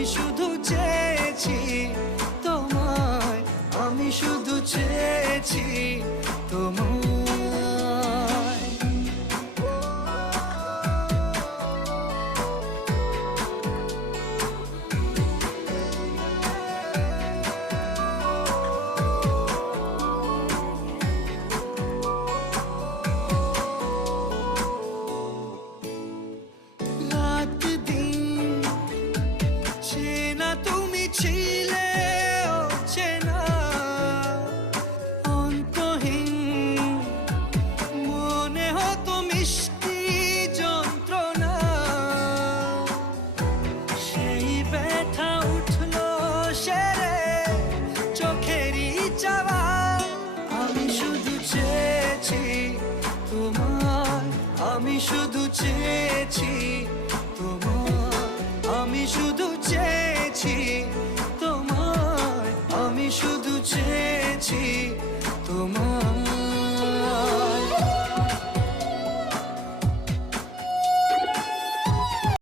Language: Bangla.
আমি শুধু চেয়েছি তোমায়, আমি শুধু চেয়েছি তোমায়। রাত দিন চেনা তুমি ছিলে চেনা, অন্তহীন মনে হতো মিষ্টি যন্ত্রণা। সেই ব্যথা উঠলো সেরে চোখেরই চাওয়া। আমি শুধু চেয়েছি তোমার, আমি শুধু চেয়েছি তোমার, আমি শুধু